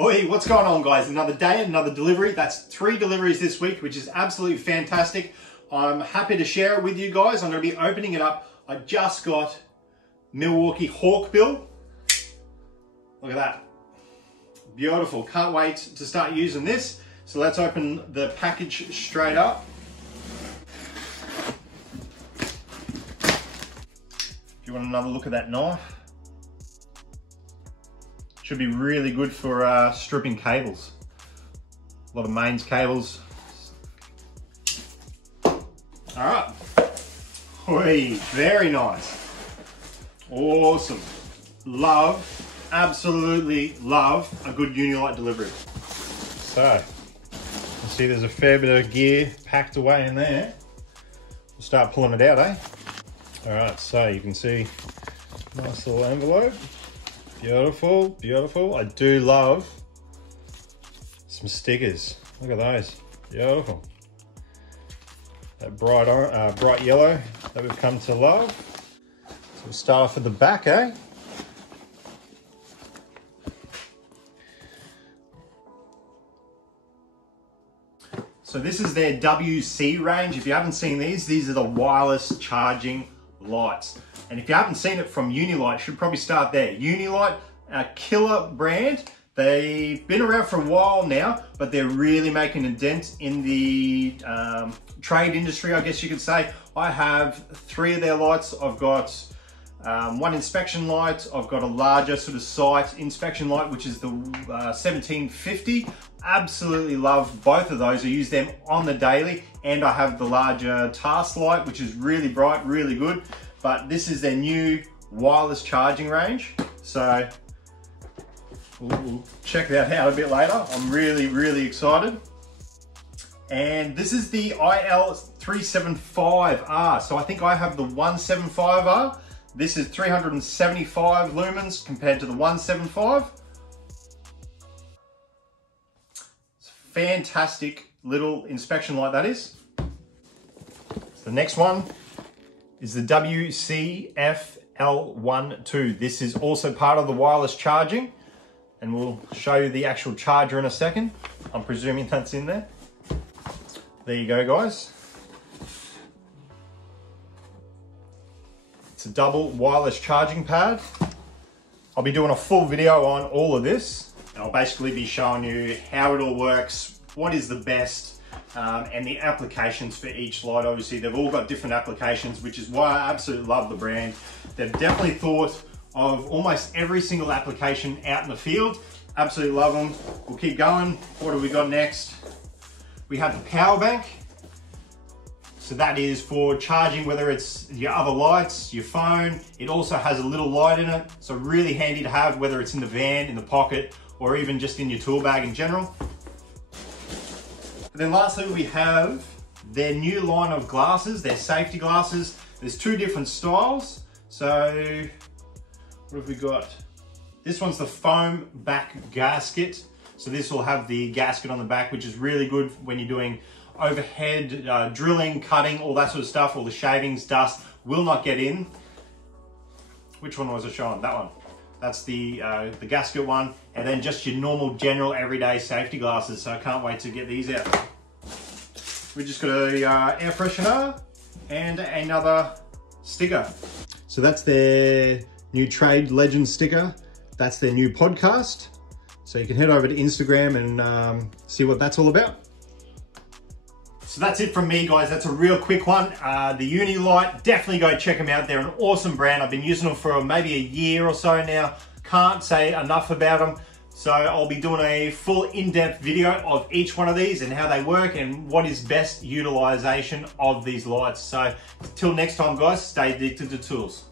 Oi, what's going on guys? Another day, another delivery. That's 3 deliveries this week, which is absolutely fantastic. I'm happy to share it with you guys. I'm going to be opening it up. I just got Milwaukee Hawkbill. Look at that. Beautiful. Can't wait to start using this. So let's open the package straight up. If you want another look at that knife. Should be really good for stripping cables. A lot of mains cables. All right. Oi, very nice. Awesome. Love, absolutely love a good Unilite delivery. So, you see there's a fair bit of gear packed away in there. We'll start pulling it out, eh? All right, so you can see nice little envelope. Beautiful, beautiful. I do love some stickers. Look at those, beautiful. That bright yellow that we've come to love. So we'll start off at the back, eh? So this is their WC range. If you haven't seen these are the wireless charging lights. And if you haven't seen it from Unilite, you should probably start there. Unilite, a killer brand. They've been around for a while now, but they're really making a dent in the trade industry, I guess you could say. I have 3 of their lights. I've got one inspection light. I've got a larger sort of site inspection light, which is the 1750. Absolutely love both of those. I use them on the daily, and I have the larger task light, which is really bright, really good. But this is their new wireless charging range. So we'll check that out a bit later. I'm really, really excited. And this is the IL375R. So I think I have the 175R. This is 375 lumens compared to the 175. It's a fantastic little inspection light that is. So the next one is the WCFL12. This is also part of the wireless charging, and we'll show you the actual charger in a second. I'm presuming that's in there. There you go, guys. It's a double wireless charging pad. I'll be doing a full video on all of this, and I'll basically be showing you how it all works, what is the best, and the applications for each light. Obviously, they've all got different applications, which is why I absolutely love the brand. They've definitely thought of almost every single application out in the field. Absolutely love them. We'll keep going. What do we got next? We have the power bank. So that is for charging, whether it's your other lights, your phone. It also has a little light in it. So really handy to have, whether it's in the van, in the pocket, or even just in your tool bag in general. And then lastly, we have their new line of glasses, their safety glasses. There's 2 different styles. So what have we got? This one's the foam back gasket. So this will have the gasket on the back, which is really good when you're doing overhead drilling, cutting, all that sort of stuff. All the shavings, dust will not get in. Which one was I showing? That one. That's the gasket one. And then just your normal general everyday safety glasses. So I can't wait to get these out. We just got a air freshener and another sticker. So that's their new Trade Legend sticker. That's their new podcast. So you can head over to Instagram and see what that's all about. So that's it from me, guys. That's a real quick one. The Unilite, definitely go check them out. They're an awesome brand. I've been using them for maybe a year or so now. Can't say enough about them. So I'll be doing a full in-depth video of each one of these and how they work and what is best utilization of these lights. So till next time, guys, stay addicted to tools.